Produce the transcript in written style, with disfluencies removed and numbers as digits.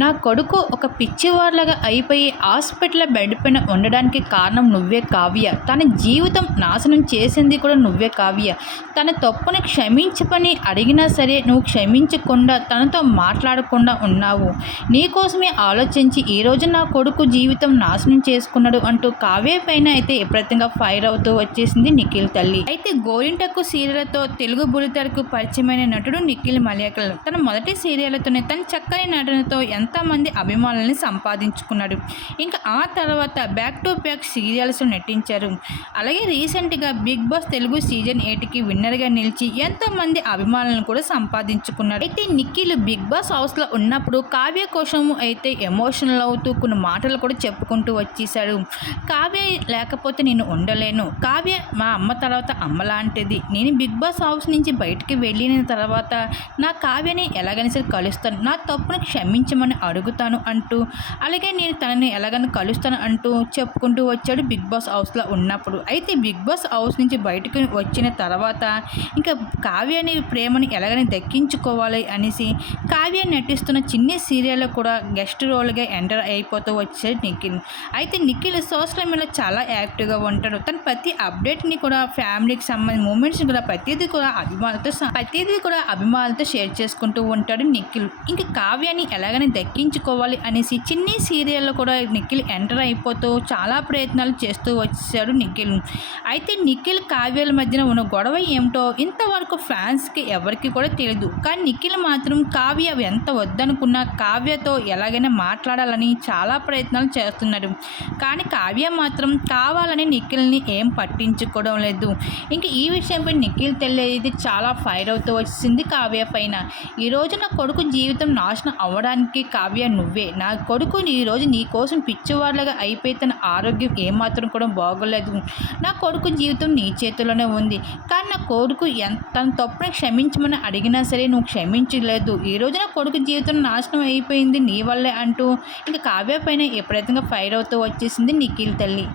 నా కొడుకు ఒక పిచ్చివాడిలాగా అయిపోయి హాస్పిటల్ బెడ్ పైన ఉండడానికి కారణం నువ్వే కావ్య. తన జీవితం నాశనం చేసింది కూడా నువ్వే కావ్య. తన తప్పుని క్షమించమని అడిగినా సరే నువ్వు క్షమించకుండా తనతో మాట్లాడకుండా ఉన్నావు. నీకోసమే ఆలోచించి ఈరోజు నా కొడుకు జీవితం నాశనం చేసుకున్నాడు అంటూ కావ్య పైన అయితే విపరీతంగా ఫైర్ అవుతూ వచ్చేసింది నిఖిల్ తల్లి. అయితే గోరింటకు సీరియల్తో తెలుగు బుల్లితెరకు పరిచయమైన నటుడు నిఖిల్ మలయాళం. తన మొదటి సీరియల్తోనే తన చక్కని నటనతో ఎంతమంది అభిమానులని సంపాదించుకున్నాడు. ఇంకా ఆ తర్వాత బ్యాక్ టు బ్యాక్ సీరియల్స్ నటించారు. అలాగే రీసెంట్గా బిగ్ బాస్ తెలుగు సీజన్ 8కి విన్నర్గా నిలిచి ఎంతోమంది అభిమానులను కూడా సంపాదించుకున్నాడు. అయితే నిఖిల్ బిగ్ బాస్ హౌస్లో ఉన్నప్పుడు కావ్య కోసం అయితే ఎమోషనల్ అవుతూ కొన్ని మాటలు కూడా చెప్పుకుంటూ వచ్చేసాడు. కావ్య లేకపోతే నేను ఉండలేను, కావ్య మా అమ్మ తర్వాత అమ్మ లాంటిది, నేను బిగ్ బాస్ హౌస్ నుంచి బయటికి వెళ్ళిన తర్వాత నా కావ్యని ఎలాగైనా సరే కలుస్తాను, నా తప్పును క్షమించమని అడుగుతాను అంటూ, అలాగే నేను తనని ఎలాగైనా కలుస్తాను అంటూ చెప్పుకుంటూ వచ్చాడు బిగ్ బాస్ హౌస్లో ఉన్నప్పుడు. అయితే బిగ్ బాస్ హౌస్ నుంచి బయటకు వచ్చిన తర్వాత ఇంకా కావ్యని ప్రేమని ఎలాగైనా దక్కించుకోవాలి అనేసి కావ్య నటిస్తున్న చిన్ని సీరియల్లో కూడా గెస్ట్ రోల్గా ఎంటర్ అయిపోతూ వచ్చాడు నిఖిల్. అయితే నిఖిల్ సోషల్ మీడియాలో చాలా యాక్టివ్గా ఉంటాడు. తన ప్రతి అప్డేట్ని కూడా ఫ్యామిలీకి సంబంధించిన మూమెంట్స్ కూడా ప్రతిదీ కూడా అభిమానులతో షేర్ చేసుకుంటూ ఉంటాడు నిఖిల్. ఇంకా కావ్యాన్ని ఎలాగైనా దక్కించుకోవాలి అనేసి చిన్ని సీరియల్లో కూడా నిఖిల్ ఎంటర్ అయిపోతూ చాలా ప్రయత్నాలు చేస్తూ వచ్చాడు నిఖిల్. అయితే నిఖిల్ కావ్యాల మధ్యన ఉన్న గొడవ ఏమిటో ఇంతవరకు ఫ్యాన్స్కి ఎవరికి కూడా తెలియదు. కానీ నిఖిల్ మాత్రం కావ్య ఎంత వద్దనుకున్నా కావ్యతో ఎలాగైనా మాట్లాడాలని చాలా ప్రయత్నాలు చేస్తున్నాడు. కానీ కావ్య మాత్రం కావాలని నిఖిల్ని ఏం పట్టించుకోవడం లేదు. ఇంకా ఈ విషయంపై నిఖిల్ తెలియదు చాలా ఫైర్ అవుతూ వచ్చింది కావ్య పైన. ఈరోజు నా కొడుకు జీవితం నాశనం అవ్వడానికి కావ్య నువ్వే. నా కొడుకు ఈరోజు నీ కోసం పిచ్చివాళ్ళగా అయిపోయి తన ఆరోగ్యం ఏమాత్రం కూడా బాగోలేదు. నా కొడుకు జీవితం నీ చేతిలోనే ఉంది. కానీ నా కొడుకు తన తప్పుని క్షమించమని అడిగినా సరే నువ్వు క్షమించలేదు. ఈరోజు నా కొడుకు జీవితం నాశనం అయిపోయింది నీ వల్లే అంటూ ఇంకా కావ్య పైన ఎప్పుడైతే ఫైర్ అవుతూ వచ్చేసింది నిఖిల్ తల్లి.